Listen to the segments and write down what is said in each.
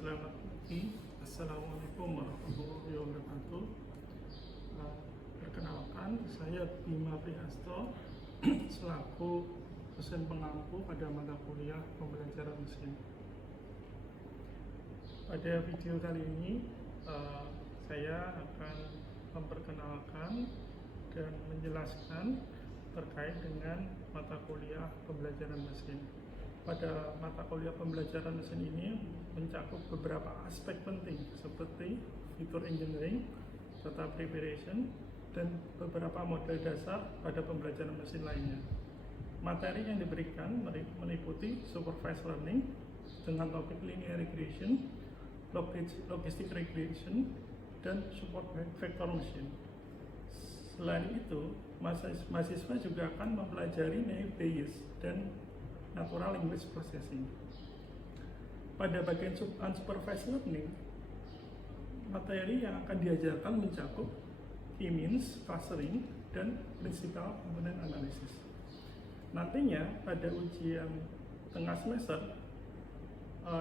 Selamat pagi, Assalamualaikum warahmatullahi wabarakatuh. Perkenalkan, saya Bima Prihasto selaku dosen pengampu pada mata kuliah pembelajaran mesin. Pada video kali ini, saya akan memperkenalkan dan menjelaskan terkait dengan mata kuliah pembelajaran mesin. Pada mata kuliah pembelajaran mesin ini mencakup beberapa aspek penting seperti fitur engineering, data preparation, dan beberapa model dasar pada pembelajaran mesin lainnya. Materi yang diberikan meliputi supervised learning dengan topik linear regression, logistic regression, dan support vector machine. Selain itu, mahasiswa juga akan mempelajari naive Bayes dan natural language processing. Pada bagian unsupervised learning, materi yang akan diajarkan mencakup k-means, clustering, dan principal component analysis. Nantinya pada ujian tengah semester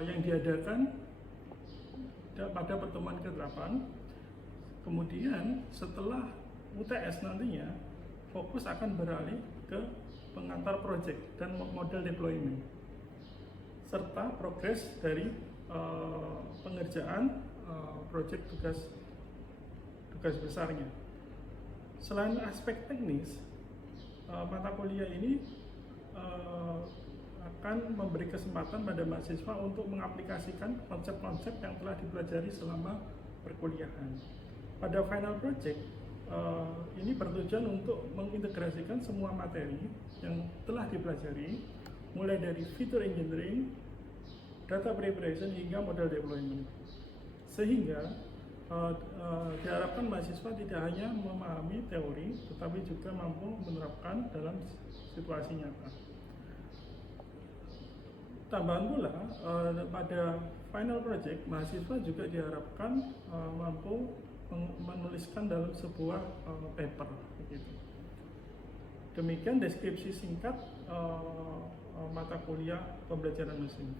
yang diadakan pada pertemuan ke-8, kemudian setelah UTS nantinya fokus akan beralih ke pengantar project dan model deployment serta progres dari pengerjaan project tugas besarnya. Selain aspek teknis, mata kuliah ini akan memberi kesempatan pada mahasiswa untuk mengaplikasikan konsep-konsep yang telah dipelajari selama perkuliahan. Pada final project, ini bertujuan untuk mengintegrasikan semua materi yang telah dipelajari, mulai dari fitur engineering, data preparation, hingga model deployment. Sehingga diharapkan mahasiswa tidak hanya memahami teori, tetapi juga mampu menerapkan dalam situasi nyata. Tambahan pula, pada final project, mahasiswa juga diharapkan mampu menuliskan dalam sebuah paper. Begitu. Demikian deskripsi singkat mata kuliah pembelajaran mesin.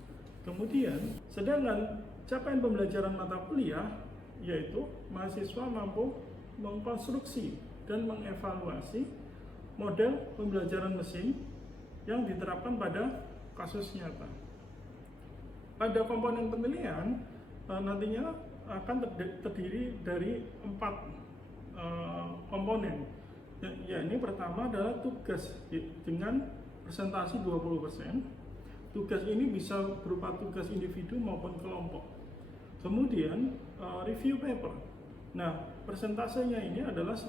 Kemudian, sedangkan capaian pembelajaran mata kuliah yaitu mahasiswa mampu mengkonstruksi dan mengevaluasi model pembelajaran mesin yang diterapkan pada kasus nyata. Pada komponen penilaian nantinya akan terdiri dari 4 komponen. Ini pertama adalah tugas dengan presentasi 20%. Tugas ini bisa berupa tugas individu maupun kelompok. Kemudian review paper. Nah, persentasenya ini adalah 10%.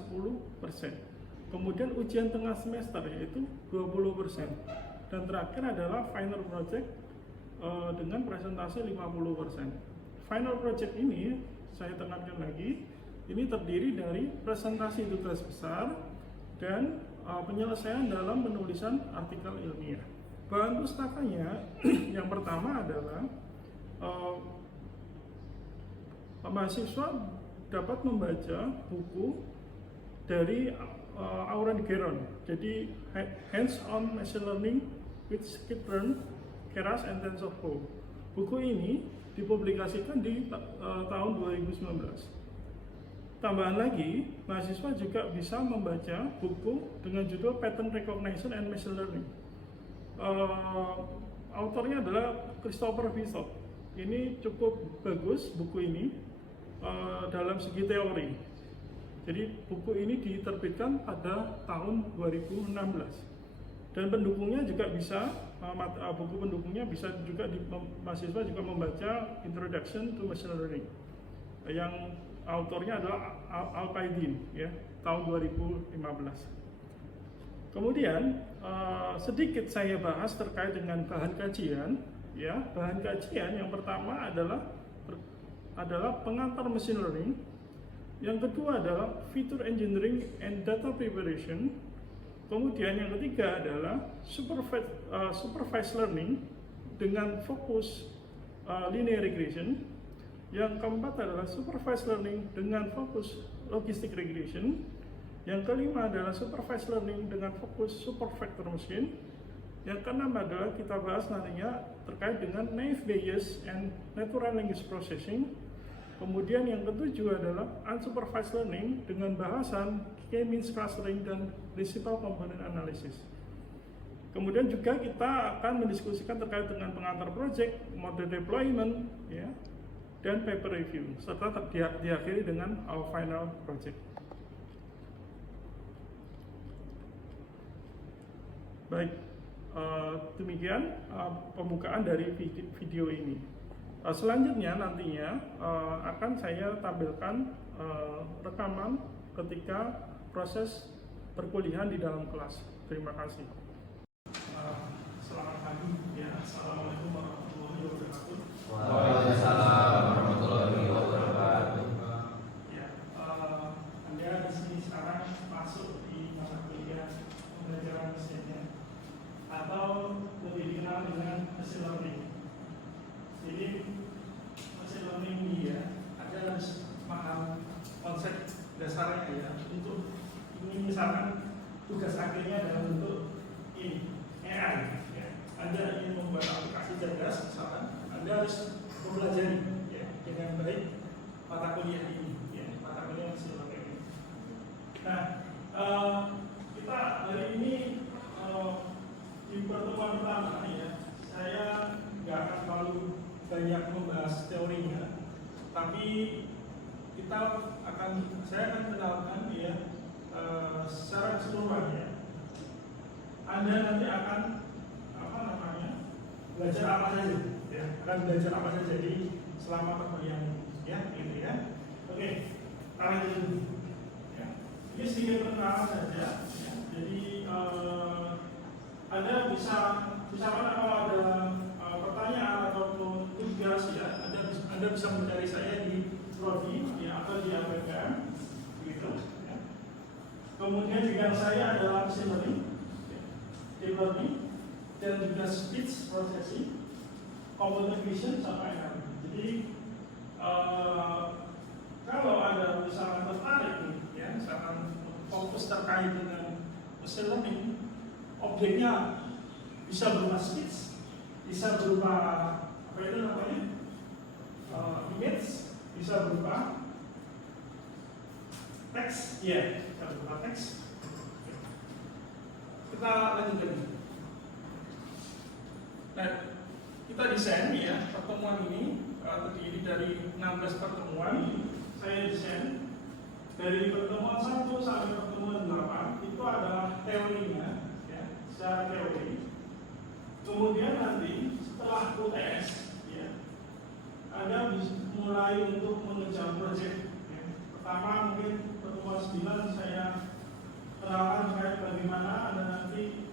Kemudian ujian tengah semester yaitu 20%. Dan terakhir adalah final project dengan presentasi 50%. Final project ini, saya tekankan lagi, ini terdiri dari presentasi tugas besar dan penyelesaian dalam penulisan artikel ilmiah. Bahan pustakanya yang pertama adalah mahasiswa dapat membaca buku dari Auren Geron, jadi Hands-on Machine Learning with Skip-Learn, Keras, and TensorFlow. Buku ini dipublikasikan di tahun 2019. Tambahan lagi, mahasiswa juga bisa membaca buku dengan judul Pattern Recognition and Machine Learning. Autornya adalah Christopher Bishop. Ini cukup bagus buku ini dalam segi teori. Jadi buku ini diterbitkan pada tahun 2016. Dan pendukungnya juga bisa, buku pendukungnya bisa juga mahasiswa juga membaca Introduction to Machine Learning yang autornya adalah Al-Qaidin, ya, tahun 2015. Kemudian sedikit saya bahas terkait dengan bahan kajian, ya. Bahan kajian yang pertama adalah pengantar machine learning, yang kedua adalah fitur engineering and data preparation. Kemudian yang ketiga adalah supervised learning dengan fokus linear regression. Yang keempat adalah supervised learning dengan fokus logistic regression. Yang kelima adalah supervised learning dengan fokus super vector machine. Yang keenam adalah kita bahas nantinya terkait dengan naive Bayes and natural language processing. Kemudian yang ketujuh adalah unsupervised learning dengan bahasan K-means clustering dan principal component analysis. Kemudian juga kita akan mendiskusikan terkait dengan pengantar project, model deployment, ya, dan paper review, serta diakhiri dengan our final project. Baik, demikian pembukaan dari video ini. Selanjutnya nantinya akan saya tampilkan rekaman ketika proses perkuliahan di dalam kelas. Terima kasih. Selamat pagi. Ya, assalamualaikum warahmatullahi wabarakatuh. Waalaikumsalam warahmatullahi wabarakatuh. Ya, Anda di sini sekarang masuk di mata kuliah pembelajaran mesinnya, atau lebih dikenal dengan machine learning. Jadi machine learning ini ya, Anda harus paham konsep dasarnya ya. Untuk ini misalkan tugas akhirnya dalam bentuk ini AI. Ya. Anda ingin membuat aplikasi cerdas, misalkan Anda harus mempelajari ya, dengan baik mata kuliah ini, ya, mata kuliah machine learning ini. Nah, kita hari ini di pertemuan pertama ya, saya nggak akan terlalu banyak membahas teorinya, tapi saya akan kenalkan ya secara keseluruhan ya. Anda nanti akan belajar apa saja, ya, akan belajar apa saja jadi selama perkuliahan ini, ya, gitu ya. Oke, lanjut. Ya. Ini sedikit perkenalan saja. Ya. Jadi Anda bisa mana kalau ada pertanyaan ataupun tugas ya, Anda bisa mencari saya di Prodi ya, atau di APPM, begitu. Ya. Kemudian bidang saya adalah machine learning, deep learning, dan juga speech processing, computer vision sampai NLP. Jadi kalau Anda misalkan tertarik nih, ya, misalkan fokus terkait dengan machine learning, objeknya bisa berupa speech, bisa berupa apa itu namanya image, bisa berupa teks, ya, bisa berupa teks. Kita lanjutkan. Nah, kita desain ya pertemuan ini terdiri dari 16 pertemuan. Saya desain dari pertemuan 1 sampai pertemuan 8 itu adalah teorinya, ya, secara teori. Kemudian nanti setelah UTS, ya, Anda bisa mulai untuk mengejar proyek. Ya. Pertama mungkin pertemuan 9 saya kenalkan terkait bagaimana Anda nanti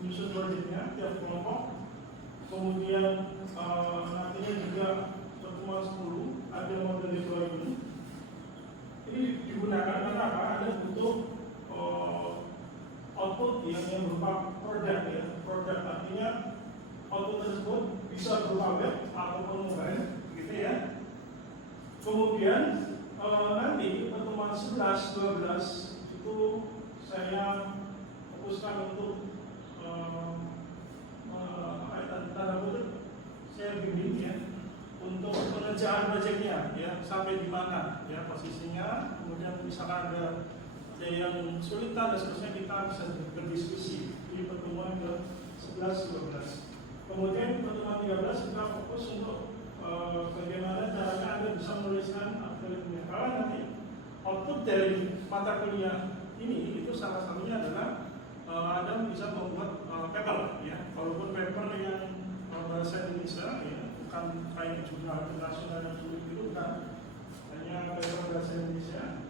menyusun proyeknya tiap kelompok. Kemudian nantinya juga pertemuan 10 ada model deployment. Ini digunakan karena apa? Ada butuh output yang berupa produk ya. Produk artinya output tersebut bisa berupa web ataupun mobile, gitu ya. Kemudian nanti pertemuan 11, 12 itu saya fokuskan untuk tanda kutip saya bimbing ya untuk pengerjaan proyeknya ya, sampai di mana ya posisinya. Kemudian misalkan ada yang kesulitan dan seterusnya, kita bisa berdiskusi di pertemuan ke 11, 12. Kemudian pertemuan 13 kita fokus untuk bagaimana caranya Anda bisa menuliskan algoritma. Kalau nanti output dari mata kuliah ini itu salah satunya adalah Anda bisa membuat paper ya, walaupun paper yang bahasa Indonesia ya, bukan kayak jurnal internasional yang sulit itu, bukan, hanya paper bahasa Indonesia.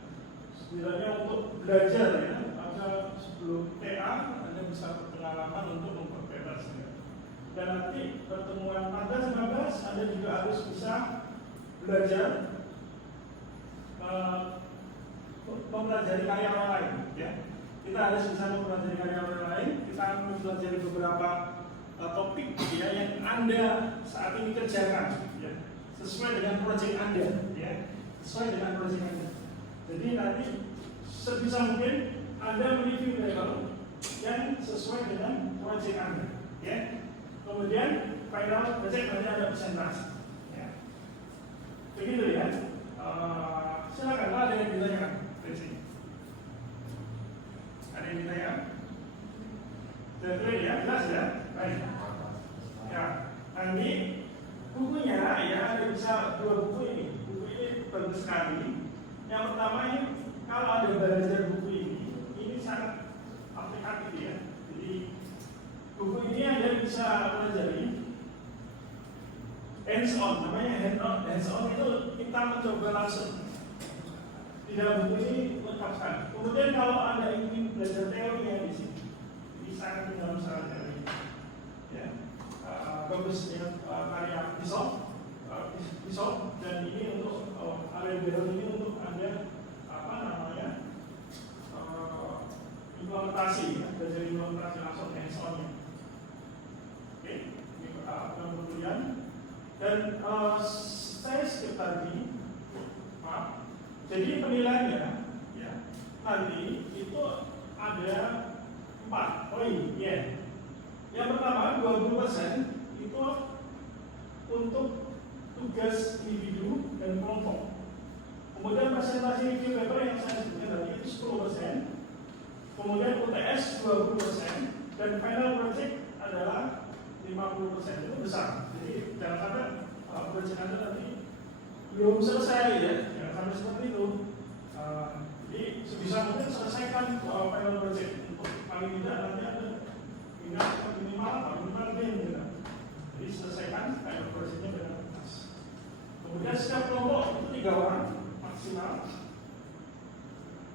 Setidaknya untuk belajar ya, ada sebelum TA Anda bisa berpengalaman untuk membuat paper sendiri. Dan nanti pertemuan 14-15 Anda juga harus bisa belajar mempelajari karya orang lain ya. Kita harus bisa mempelajari karya orang lain. Kita akan mempelajari beberapa topik ya yang Anda saat ini kerjakan ya, sesuai dengan proyek Anda ya, sesuai dengan proyek Anda. Jadi nanti sebisa mungkin Anda mereview paper yang sesuai dengan proyek Anda. Ya. Kemudian final project nanti ada presentasi. Ya. Begitu ya. Silakan, ada yang ditanyakan dari sini. Ada yang ditanyakan? Sudah clear ya, jelas ya. Baik. Ya, nanti bukunya ya ada bisa 2 buku ini. Buku ini bagus sekali. Yang pertama ini kalau Anda belajar buku ini sangat aplikatif ya. Jadi buku ini Anda bisa pelajari hands on, namanya hands on itu kita mencoba langsung. Di dalam buku ini lengkap sekali. Kemudian kalau Anda ingin belajar teorinya di sini, bisa di dalam salah teori. Ya, bagus ya, karya Bishop dan ini untuk area baru ini untuk Anda apa namanya implementasi, ya, belajar implementasi langsung hands on-nya. Oke, ini kemudian dan saya skip tadi, maaf. Jadi penilaiannya, ya, nanti itu ada 4 poin, ya. Yang pertama 20% itu untuk tugas individu dan kelompok. Kemudian presentasi review paper yang saya sebutkan tadi itu 10%. Kemudian UTS 20% dan final project adalah 50%. Itu besar. Jadi jangan sampai project Anda nanti belum selesai ya, jangan sampai seperti itu. Jadi sebisa mungkin selesaikan final project untuk paling tidak nanti ada minimal lebih gitu. Jadi selesaikan final projectnya dengan tuntas. Kemudian setiap kelompok itu 3 orang maksimal.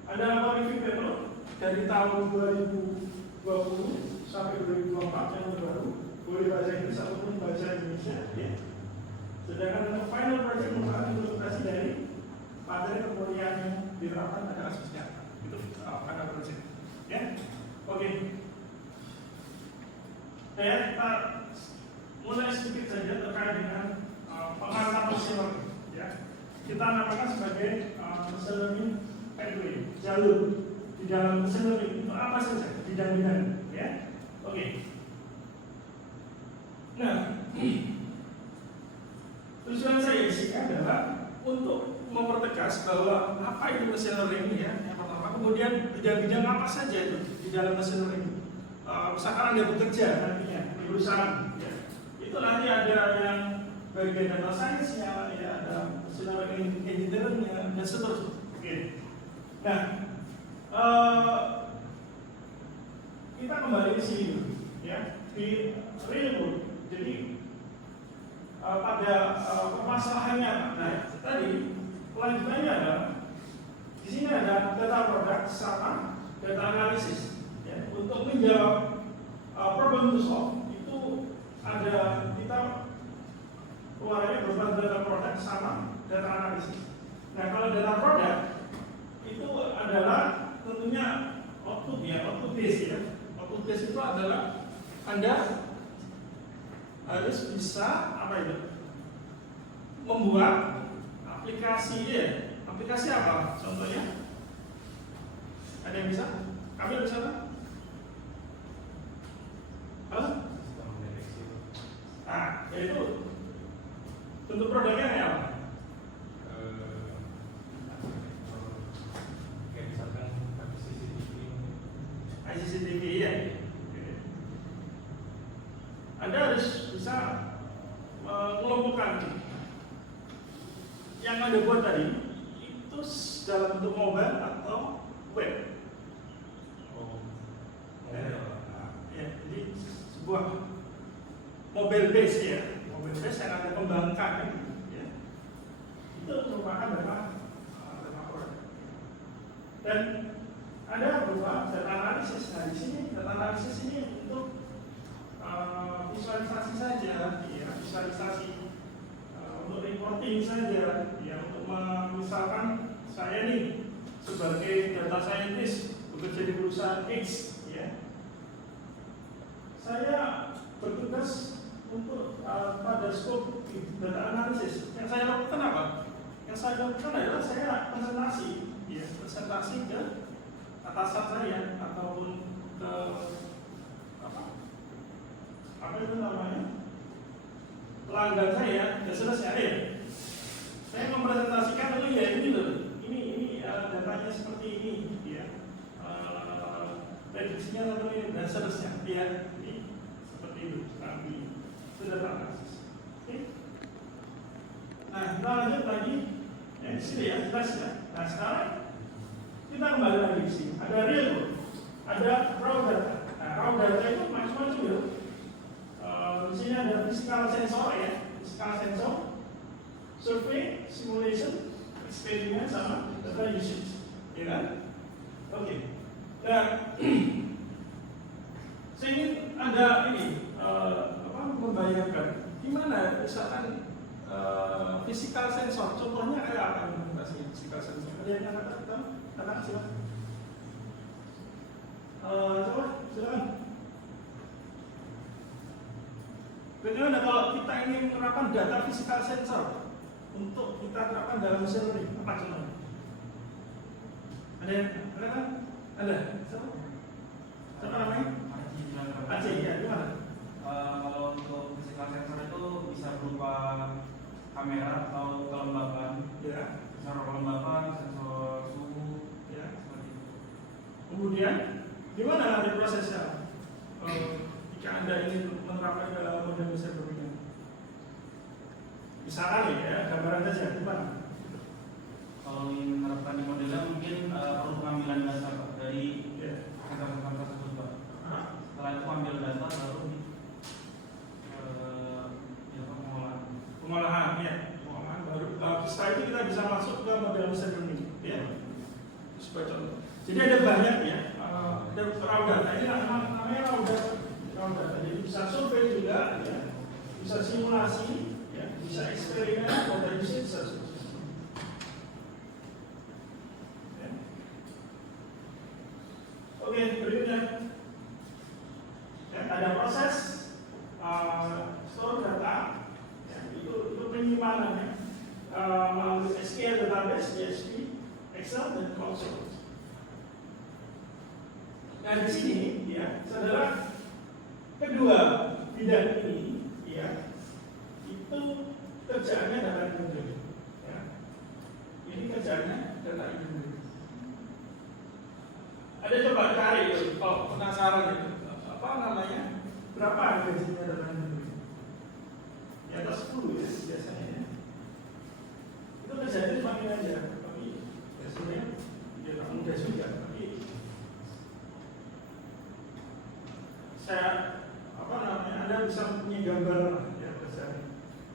Ada review paper dari tahun 2020 sampai 2024 yang terbaru, boleh bahasa Inggris ataupun bahasa Indonesia. Ya. Sedangkan untuk final project merupakan implementasi dari materi kemuliaan yang diterapkan pada aspek kesehatan. Itu final project. Ya, oke. Kita mulai sedikit saja terkait dengan pengantar machine learning. Ya, kita namakan sebagai machine learning pathway, jalur di dalam machine learning itu apa saja bidang-bidang. Ya, oke. Nah, tujuan saya di sini adalah untuk mempertegas bahwa apa itu machine learning ya, yang pertama. Kemudian bidang-bidang apa saja itu di dalam machine learning. Misalkan Anda bekerja nantinya di perusahaan, ya, itu nanti ada yang bagian data science-nya, ya, ada machine learning engineering-nya, dan seterusnya. Oke. Nah, kita kembali ke sini dulu, ya, di real world. Jadi pada permasalahannya, nah tadi kelanjutannya adalah di sini ada data produk sama data analisis. Ya, untuk menjawab problem to solve itu ada kita keluarnya berupa data produk sama data analisis. Nah kalau data produk itu adalah tentunya output ya, output base ya. Output base itu adalah Anda harus bisa apa itu? Membuat aplikasi ya. Aplikasi apa? Contohnya? Ada yang bisa? Kami bisa kan? Halo? Nah, yaitu bentuk produknya kayak apa? Kayak misalkan CCTV ya. Anda harus bisa mengelompokkan yang Anda buat tadi itu dalam bentuk mobile atau web. Ya, jadi sebuah mobile base ya, mobile base yang Anda kembangkan ya, itu merupakan data produk. Dan ada berupa data analisis. Nah di sini data analisis ini untuk visualisasi saja, ya, visualisasi untuk reporting saja, ya, untuk misalkan saya nih sebagai data scientist bekerja di perusahaan X, ya, saya bertugas untuk pada skop data analisis. Yang saya lakukan apa? Yang saya lakukan adalah saya presentasi, ya, presentasi ke atasan saya ataupun ke apa itu namanya, pelanggan saya, ya selesai ya. Saya mempresentasikan dulu ya ini loh, ini datanya seperti ini, ya. Prediksinya seperti ini dan seterusnya, ya. Ini seperti itu, kami sudah analisis. Oke. Nah, kita lanjut lagi. Ya, di sini ya, jelas ya. Nah, sekarang kita kembali lagi di sini. Ada real, ada raw data. Nah, raw data itu macam-macam ya. Di sini ada physical sensor ya, physical sensor, survey, simulation, eksperimen sama data usage, ya kan? Oke. Dan saya ingin ada ini membayangkan gimana misalkan physical sensor, contohnya kayak apa implementasinya physical sensor? Ada yang katakan? Katakan silakan. Coba silakan. Bagaimana kalau kita ingin menerapkan data physical sensor untuk kita terapkan dalam mesin learning? Apa contohnya? Ada yang katakan? Ada? Siapa? Siapa namanya? Aceh, ya, gimana? Kalau untuk physical sensor itu bisa berupa kamera atau kelembapan, Ya. sensor kelembapan, sensor suhu, Ya. seperti itu. Kemudian, gimana nanti prosesnya? Jika Anda ingin menerapkan dalam model mesin learning, misalkan ya, gambaran saja, gimana? Kalau ingin menerapkan di modelnya mungkin perlu pengambilan data Pak, dari sensor-sensor tersebut Pak. Setelah itu ambil data baru Pengolahan baru. Setelah itu kita bisa masuk ke model mesin learning, ya. Sebagai contoh. Jadi ada banyak ya, ada raw data. Ini namanya raw data. Jadi bisa survei juga, ya. Bisa simulasi, ya. Bisa eksperimen, data usage, bisa. Ya. Oke, berikutnya. Ya, ada proses store data. Itu penyimpanannya melalui SQL database, PHP, Excel, dan cloud storage. Nah di sini, ya, saudara, kedua bidang ini, ya, itu kerjaannya data engineering. Ya. Ini kerjaannya data engineering. Ada coba cari, kalau penasaran itu, apa namanya? Berapa gajinya data engineering? Di atas 10 ya biasanya ya. Itu kerjanya semakin aja, tapi biasanya ya tak mudah juga. Tapi saya Anda bisa punya gambaran ya kerjanya.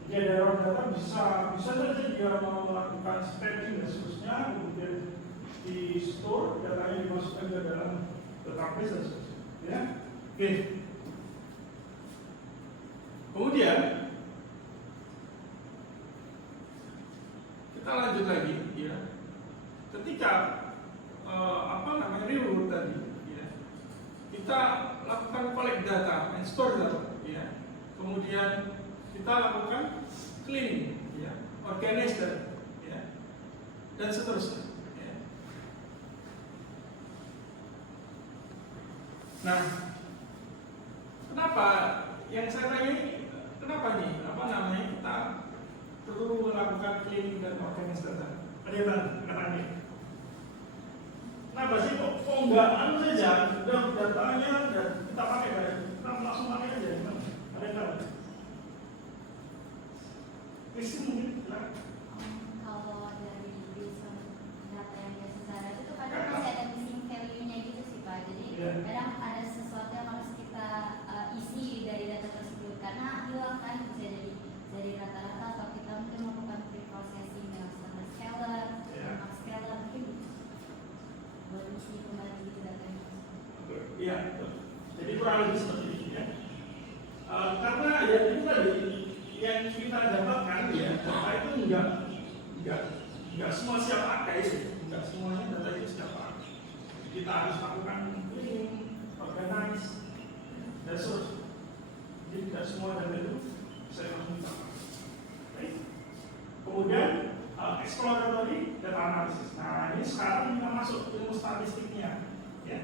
Jadi ada raw data bisa saja dia mau melakukan staging dan seterusnya, kemudian di store datanya dimasukkan ke dalam database dan seterusnya. Ya, oke. Kemudian kita lanjut lagi, ya. Ketika reward tadi, ya, kita lakukan collect data and store data, ya. Kemudian kita lakukan cleaning, ya, organize data, ya, dan seterusnya. Ya. Nah, kenapa yang saya tanya ini? Kenapa nih? Kita perlu melakukan cleaning dan organize data. Ada yang katanya. Kenapa sih kok enggak saja? Udah datanya dan kita pakai aja. Kita langsung pakai aja. Ada yang tahu? Kristi mungkin? Kalau dari reason data yang biasa saya itu kadang masih ada missing value-nya gitu sih Pak. Jadi kadang ada sesuatu yang harus kita isi dari data tersebut karena hilang kan bisa jadi dari rata-rata atau kita mungkin melakukan pre-processing dengan standar scalar, max scalar mungkin buat isi kembali gitu datanya. Iya, jadi kurang lebih seperti ini ya. Karena ya itu tadi yang kita dapatkan ya data itu enggak semua siap pakai sih, enggak semuanya data itu siap pakai. Kita harus lakukan cleaning, organize, dan seterusnya. Jadi tidak semua data itu bisa langsung dipakai. Kemudian exploratory data analysis. Nah ini sekarang kita masuk ilmu statistiknya, ya.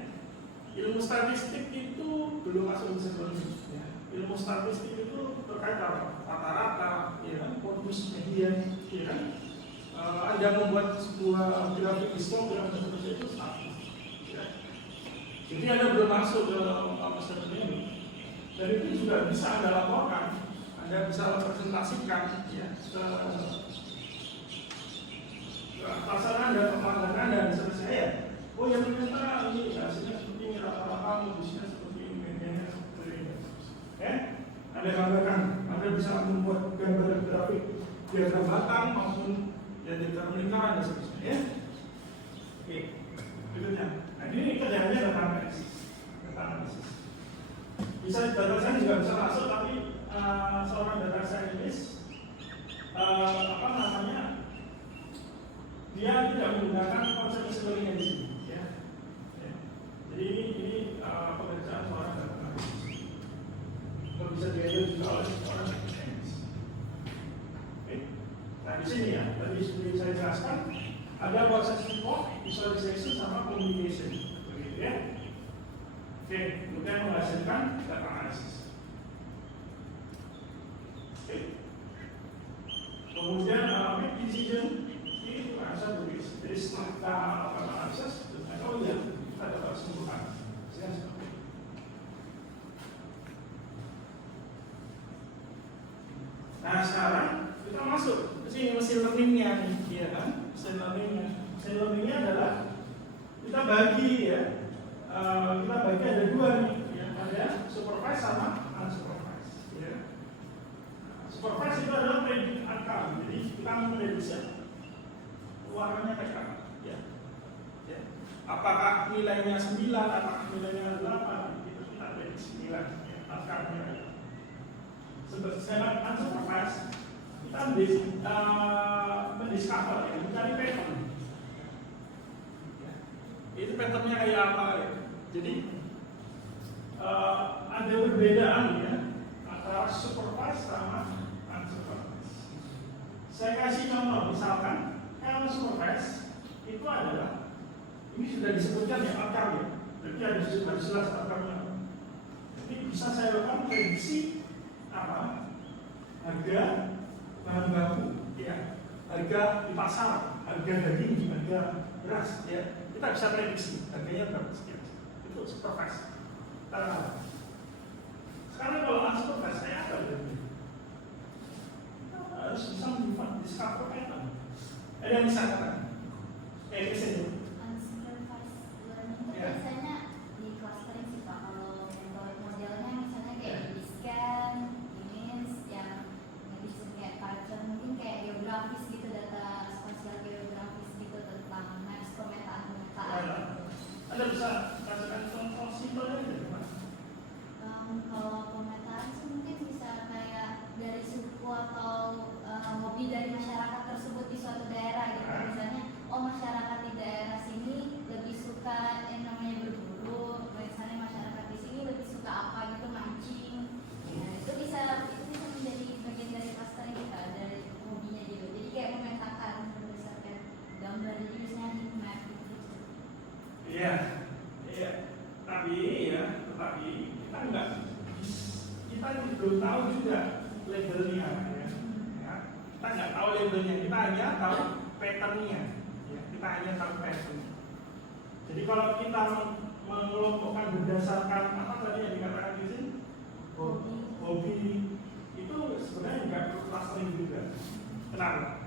Ilmu statistik itu belum masuk di sebelumnya. Ya. Ilmu statistik itu terkait rata-rata, ya kan, modus median, ya kan. Anda membuat sebuah grafik histogram dan seterusnya itu statistik. Ya. Jadi Anda belum masuk ke master ini, dan itu juga bisa Anda laporkan, Anda bisa presentasikan, ya, ke atasan Anda, kepala Anda, dan seterusnya, ya. Oh ya ternyata ini hasilnya seperti ini, rata-rata modusnya seperti ini, mediannya seperti ini. Anda gambarkan, Anda bisa membuat gambar grafik diagram batang maupun diagram lingkaran dan seterusnya, ya. Oke, berikutnya. Nah ini kerjanya data analisis. Bisa data science juga bisa masuk, tapi seorang data scientist dia tidak menggunakan konsep historinya di sini. Jadi ini pekerjaan seorang data analisis. Kalau bisa diajar juga oleh seorang data scientist. Oke. Nah di sini ya, tadi seperti saya jelaskan, ada proses report, visualization, sama communication, begitu ya. Oke, kemudian menghasilkan data analisis. Oke. Kemudian make decision itu harusnya begitu. Jadi setelah kita lakukan analisis, oh iya, kita dapat kesimpulan. Nah sekarang kita masuk ke sini machine learning-nya nih, ya kan? Machine learning-nya adalah kita bagi ya, kita bagi ada dua nih, ya, ada supervised sama unsupervised. Ya. Supervised itu adalah predict outcome, jadi kita memprediksi keluarannya kayak apa, ya. Ya. Apakah nilainya 9, apakah nilainya 8, itu kita prediksi nilai, ya, outcome-nya. Sedangkan unsupervised kita mendiscover, ya, mencari pattern. Itu patternnya kayak apa ya? Jadi ada perbedaan ya antara supervised sama unsupervised. Saya kasih contoh, misalkan kalau supervised itu adalah, ini sudah disebutkan ya outcome ya, berarti harus jelas outcome-nya. Jadi bisa saya lakukan prediksi apa? Harga bahan baku, ya, harga di pasar, harga daging, harga beras, ya. Kita bisa prediksi harganya berapa sekian. Itu supervised. Sekarang kalau unsupervised saya apa gitu? Kita harus bisa discover pattern. Ada yang bisa katakan? Kesini. Unsupervised learning itu Ya. biasanya di clustering sih Pak. Kalau modelnya misalnya kayak di scan, image yang bisa kayak pattern, mungkin kayak geografis gitu, data spasial geografis gitu tentang maps pemetaan. Anda bisa kasihkan contoh simpelnya gitu, Mas? Kalau pemetaan sih mungkin bisa kayak dari suku atau hobi dari masyarakat tersebut di suatu daerah gitu. Misalnya, oh masyarakat di daerah sini lebih suka yang namanya berburu, misalnya masyarakat di sini lebih suka apa gitu, mancing. Nah, itu bisa menjadi bagian dari clustering kita, dari hobinya juga. Jadi kayak memetakan berdasarkan gambar, jadi biasanya heat map gitu. Iya, iya. Tapi kita belum tahu juga labelnya, ya. Kita nggak tahu labelnya, kita hanya tahu patternnya, ya. Kita hanya tahu pattern. Jadi kalau kita mengelompokkan berdasarkan apa tadi yang dikatakan di sini, hobi itu sebenarnya nggak perlu clustering juga. Kenapa?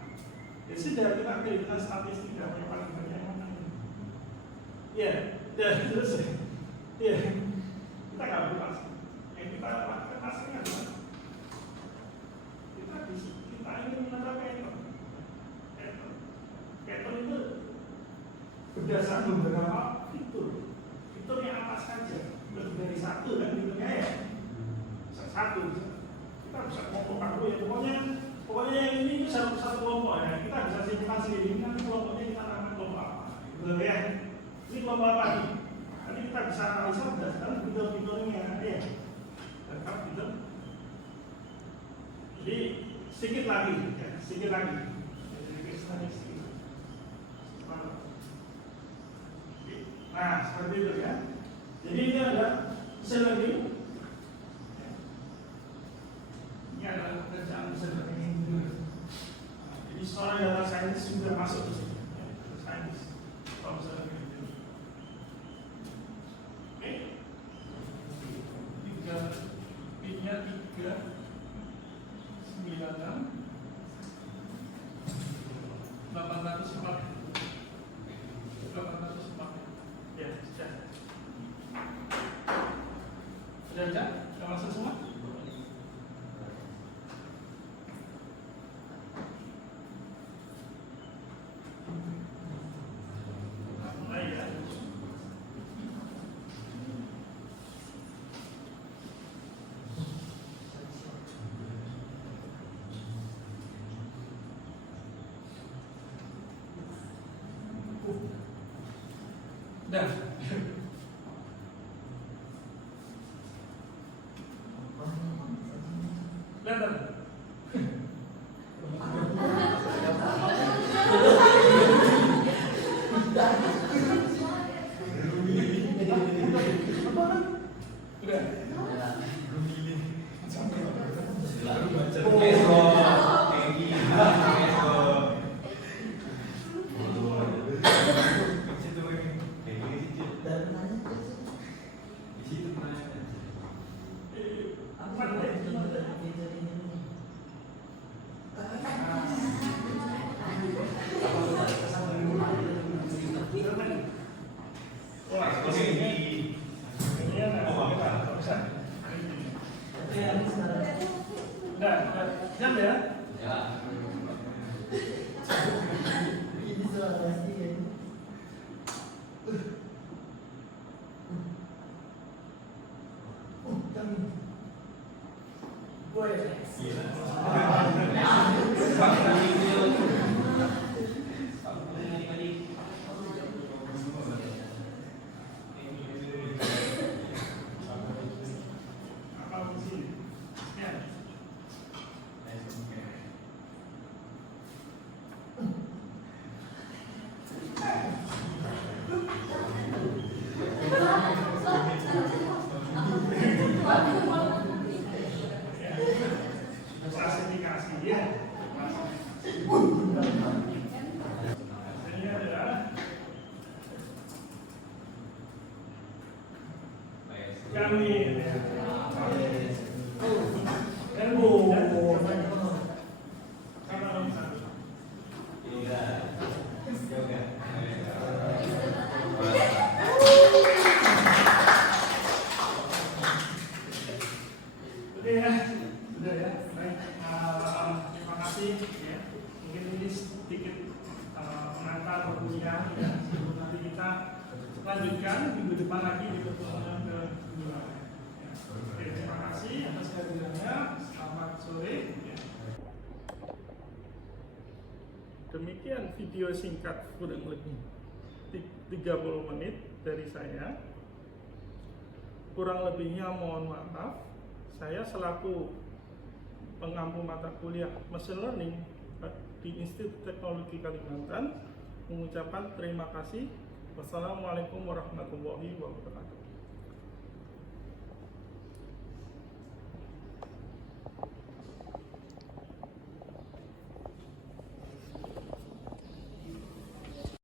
Ya sudah, kita aktivitas statistik dan yang paling banyak mana ini? Ya, terus ya, kita nggak perlu clustering. Yang kita lakukan clustering adalah kita ingin menata pattern. Pattern itu berdasarkan beberapa fitur yang apa saja, lebih dari satu kan fiturnya ya, satu. Kita bisa kelompokkan dulu ya, pokoknya yang ini satu kelompok ya. Kita bisa simulasi ini, nanti kelompoknya kita akan kelompok apa, betul ya? Ini kelompok apa nih? Nanti kita bisa analisa berdasarkan fitur-fiturnya ya. Berdasarkan fitur. Jadi sedikit lagi ya, sedikit lagi. Nah, seperti itu ya. Jadi ini ada mesin learning. Ini adalah pekerjaan mesin learning. Jadi seorang data scientist juga masuk di sini. Scientist, kalau mesin learning. Oke. Pinnya 396 804. Ya, sudah. Sudah? Sudah masuk semua? Mulai ya. Dah. Lihat. Jam ya? Klasifikasi ya. Ini adalah kami sudah ya, baik. Terima kasih ya. Mungkin ini sedikit pengantar perkuliahan ya. Sebelum nanti kita lanjutkan minggu depan lagi di pertemuan kedua. Ya. Oke, terima kasih atas kehadirannya. Selamat sore. Ya. Demikian video singkat kurang lebih 30 menit dari saya. Kurang lebihnya mohon maaf. Saya selaku pengampu mata kuliah Machine Learning di Institut Teknologi Kalimantan mengucapkan terima kasih. Wassalamualaikum warahmatullahi wabarakatuh.